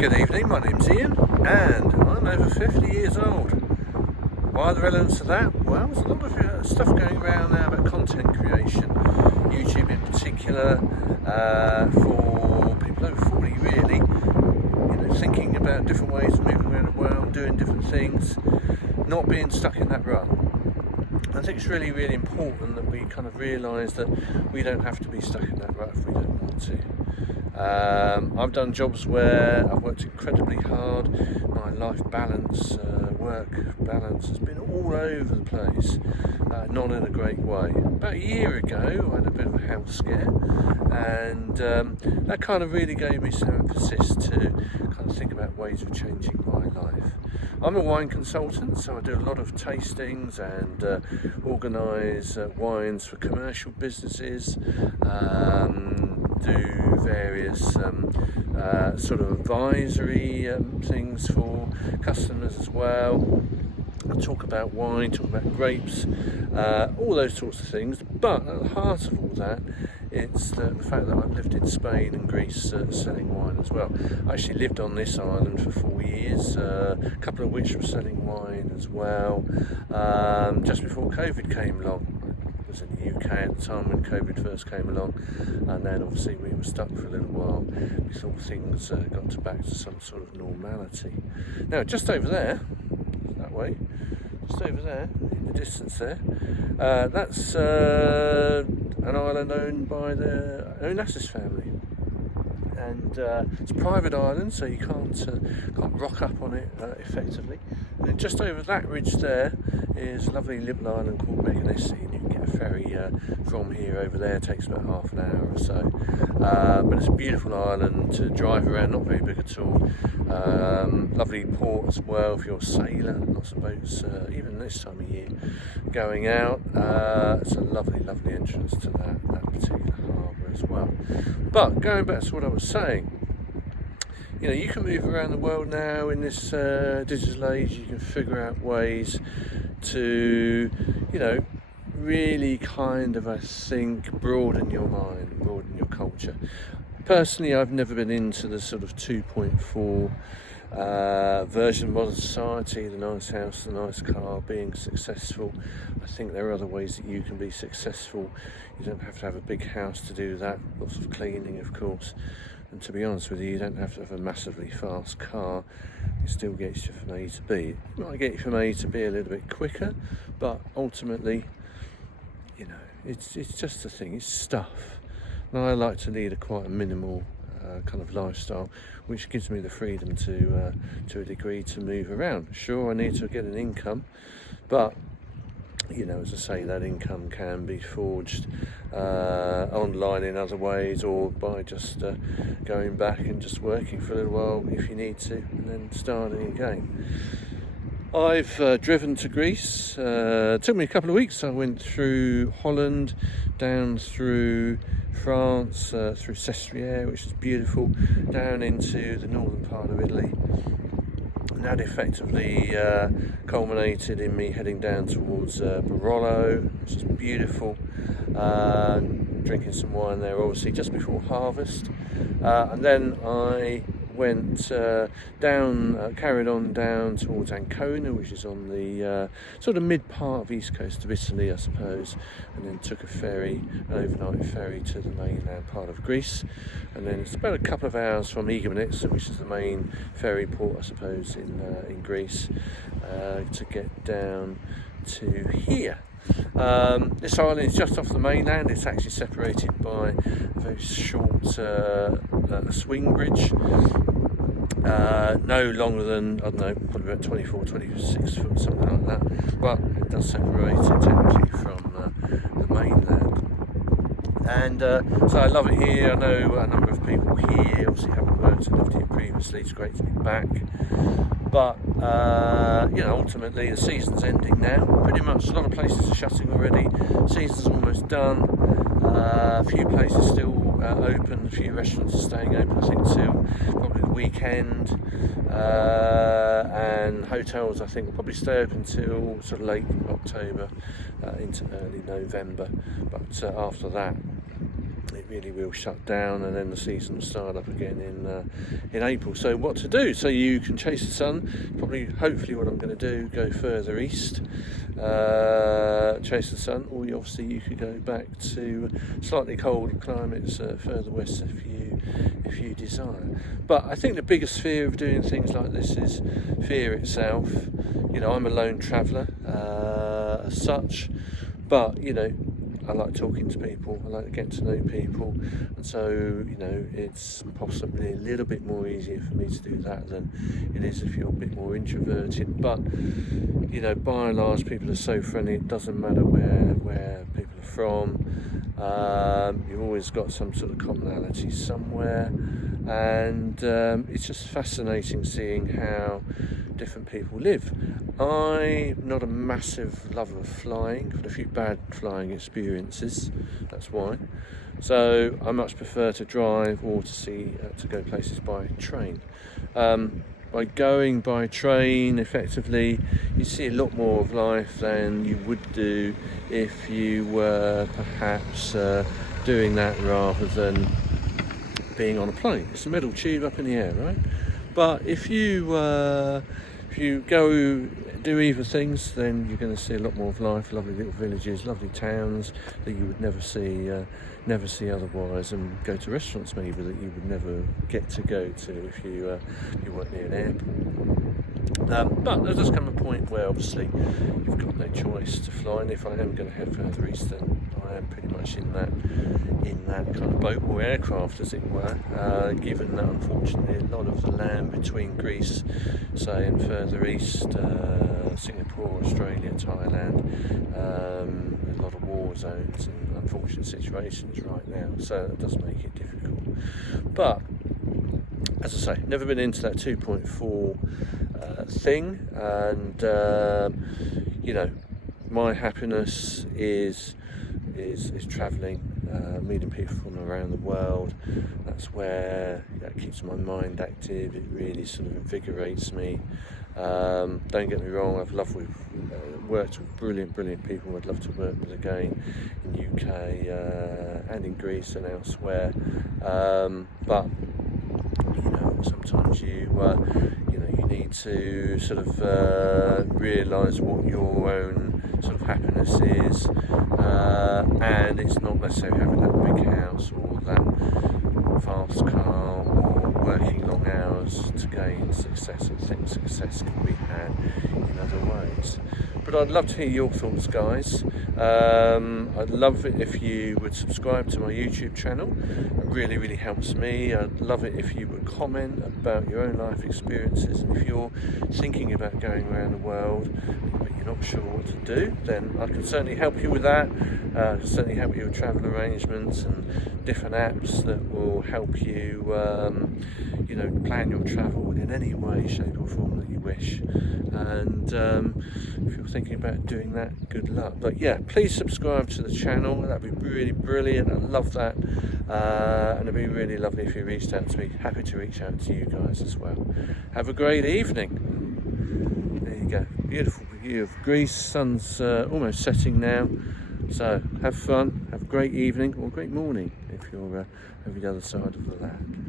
Good evening, my name's Ian and I'm over 50 years old. Why are the relevance of that? Well, there's a lot of stuff going around now about content creation, YouTube in particular, for people over 40 really, thinking about different ways of moving around the world, doing different things, not being stuck in that rut. I think it's really, really important that we kind of realise that we don't have to be stuck in that rut if we don't want to. I've done jobs where I've worked incredibly hard. My life balance, work balance has been all over the place, not in a great way. About a year ago I had a bit of a health scare, and that kind of really gave me some emphasis to kind of think about ways of changing my life. I'm a wine consultant, so I do a lot of tastings and organise wines for commercial businesses, do various sort of advisory things for customers as well. I talk about wine, talk about grapes, all those sorts of things. But at the heart of all that, it's the fact that I've lived in Spain and Greece selling wine as well. I actually lived on this island for 4 years, a couple of which were selling wine as well, just before COVID came along. I was in the UK at the time when COVID first came along, and then obviously we were stuck for a little while before things got back to some sort of normality. Now, just over there, that way, just over there, in the distance there, that's an island owned by the Onassis family. And it's a private island, so you can't rock up on it effectively. And then just over that ridge there is a lovely little island called Meganesi, and you can get a ferry from here over there. It takes about half an hour or so. But it's a beautiful island to drive around, not very big at all. Lovely port as well if you're a sailor, lots of boats, even this time of year, going out. It's a lovely, lovely entrance to that particular harbour as well. But going back to what I was saying, you can move around the world now in this digital age. You can figure out ways to, really kind of, I think, broaden your mind, broaden your culture. Personally, I've never been into the sort of 2.4 version of modern society, the nice house, the nice car, being successful. I think there are other ways that you can be successful. You don't have to have a big house to do that, lots of cleaning of course, and to be honest with you don't have to have a massively fast car. It still gets you from A to B. It might get you from A to B a little bit quicker, but ultimately, it's just a thing, it's stuff. And I like to lead quite a minimal kind of lifestyle, which gives me the freedom to a degree to move around. Sure, I need to get an income, but as I say, that income can be forged online in other ways, or by just going back and just working for a little while if you need to, and then starting again. I've driven to Greece. It took me a couple of weeks. I went through Holland, down through France, through Sestriere, which is beautiful, down into the northern part of Italy. And that effectively culminated in me heading down towards Barolo, which is beautiful, drinking some wine there obviously just before harvest, and then I went carried on down towards Ancona, which is on the sort of mid part of east coast of Italy, I suppose, and then took an overnight ferry to the mainland part of Greece, and then it's about a couple of hours from Igoumenitsa, which is the main ferry port, I suppose, in Greece, to get down to here. This island is just off the mainland. It's actually separated by a very short swing bridge, no longer than, I don't know, probably about 24, 26 foot, something like that, but it does separate it technically from the mainland. And so I love it here. I know a number of people here, obviously haven't worked and lived here previously. It's great to be back. But ultimately the season's ending now. Pretty much a lot of places are shutting already. Season's almost done. A few places still open. A few restaurants are staying open, I think, till probably the weekend. And hotels, I think, will probably stay open till sort of late October into early November. But after that, it really will shut down, and then the season will start up again in April. So what to do? So you can chase the sun. Hopefully what I'm going to do, go further east, chase the sun, or obviously you could go back to slightly colder climates further west if you desire. But I think the biggest fear of doing things like this is fear itself. I'm a lone traveller as such, but I like talking to people, I like getting to know people, and so it's possibly a little bit more easier for me to do that than it is if you're a bit more introverted. But by and large, people are so friendly. It doesn't matter where people are from. You've always got some sort of commonality somewhere, and it's just fascinating seeing how different people live. I'm not a massive lover of flying. I've had a few bad flying experiences, that's why. So I much prefer to drive or to go places by train. By going by train, effectively, you see a lot more of life than you would do if you were perhaps doing that rather than being on a plane. It's a metal tube up in the air, right? But if you go do either things, then you're going to see a lot more of life, lovely little villages, lovely towns that you would never see otherwise, and go to restaurants maybe that you would never get to go to if you weren't near an airport. But there does come a point where obviously you've got no choice to fly, and if I am going to head further east, then I am pretty much in that kind of boat or aircraft, as it were, given that unfortunately a lot of the land between Greece, say, and further east, Singapore, Australia, Thailand, a lot of war zones and unfortunate situations right now, so that does make it difficult. But as I say, never been into that 2.4 thing, and my happiness is travelling, meeting people from around the world. That's where that keeps my mind active. It really sort of invigorates me. Don't get me wrong, I've worked with brilliant people I'd love to work with again in UK and in Greece and elsewhere. But sometimes you need to sort of realise what your own sort of happiness is, and it's not necessarily having that big house or that fast car or working long hours to gain success. I think success can be had in other ways. But I'd love to hear your thoughts, guys. I'd love it if you would subscribe to my YouTube channel. It really helps me. I'd love it if you would comment about your own life experiences, and if you're thinking about going around the world but you're not sure what to do, then I can certainly help you with that. I can certainly help you with travel arrangements and different apps that will help you plan your travel in any way, shape or form that you wish. And if you're thinking about doing that, good luck. But yeah, please subscribe to the channel. That'd be really brilliant. I'd love that. And it'd be really lovely if you reached out to me. Happy to reach out to you guys as well. Have a great evening. There you go. Beautiful view of Greece. Sun's almost setting now. So have fun. Have a great evening or a great morning if you're over the other side of the land.